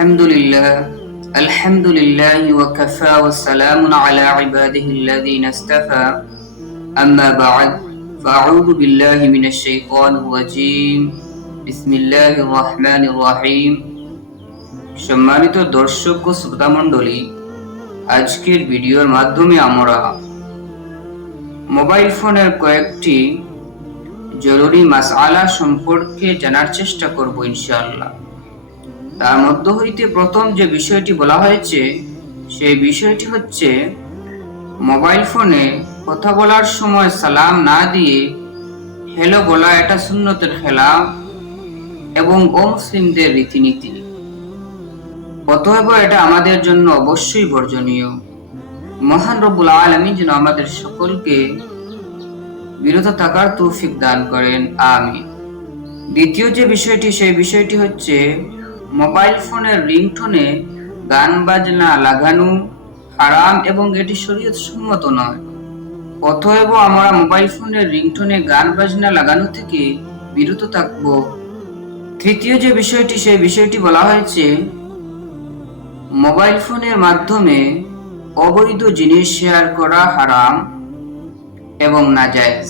الحمد لله الحمد لله وكفى والسلام على عباده الذين اصطفى أما بعد فأعوذ بالله من الشيطان الرجيم بسم الله الرحمن الرحيم সম্মানিত দর্শক ও শ্রোতা মণ্ডলী আজকের ভিডিওর মাধ্যমে আমরা মোবাইল ফোনের কয়েকটি জরুরি মাসআলা সম্পর্কে জানার চেষ্টা করব ইনশাআল্লাহ তার মধ্য হইতে প্রথম যে বিষয়টি বলা হয়েছে, সেই বিষয়টি হচ্ছে, মোবাইল ফোনে কথা বলার সময় সালাম না দিয়ে হ্যালো বলা এটা সুন্নতের খেলা এবং অমুসলিমদের রীতিনীতি। অতএব এটা আমাদের জন্য অবশ্যই বর্জনীয়। মহান রব্বুল আলমী যেন আমাদের সকলকে বিরত থাকার তৌফিক দান করেন আমি দ্বিতীয় যে বিষয়টি, সেই বিষয়টি হচ্ছে মোবাইল ফোনের রিংটোনে গান, বাজনা, লাগানো হারাম এবং এটি শরীয়ত সম্মত নয়। অতএব আমরা মোবাইল ফোনের রিংটোনে গান, বাজনা, লাগানো থেকে বিরত থাকব। তৃতীয় যে বিষয়টি, সেই বিষয়টি বলা হয়েছে, মোবাইল ফোনের মাধ্যমে অবৈধ জিনিস শেয়ার করা হারাম এবং নাজায়েজ।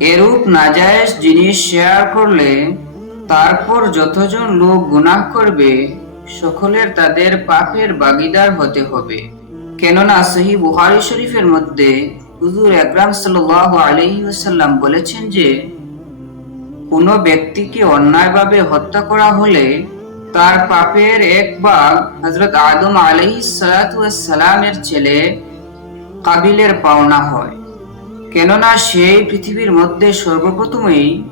এরূপ নাজায়েজ জিনিস শেয়ার করলে তারপর যতজন লোক গুনাহ করবে, সকলের তাদের পাপের বাগিদার হতে হবে। কেননা সহি বুহারি শরীফের মধ্যে হুজুর একরাম সাল্লাহ আলহি ওসাল্লাম বলেছেন যে, কোনো ব্যক্তিকে অন্যায়ভাবে হত্যা করা হলে তার পাপের এক ভাগ হজরত আদম আলহি সালামের ছেলে কাবিলের পাওনা হয়। কেননা সেই পৃথিবীর মধ্যে সর্বপ্রথমেই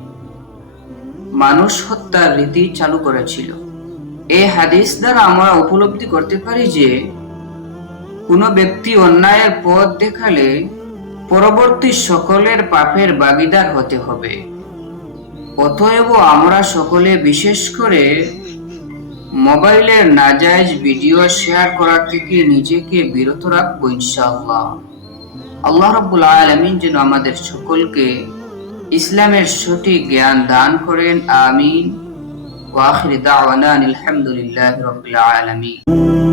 মানুষ হত্যার রীতি চালু করেছিল। এই হাদিস দ্বারা আমরা উপলব্ধি করতে পারি যে, কোনো ব্যক্তি অন্যায়ের পথ দেখালে পরবর্তী সকলের পাপের বাগিদার হতে হবে। অতএব আমরা সকলে বিশেষ করে মোবাইলের নাজায়জ ভিডিও শেয়ার করার থেকে নিজেকে বিরত রাখব ইনশাআল্লাহ। আল্লাহ রব্বুল আলমিন যেন আমাদের সকলকে ইসলামের সঠিক জ্ঞান দান করেন আমিন। ওয়াখির দাওয়ানা আলহামদুলিল্লাহ রবিল আলমিন।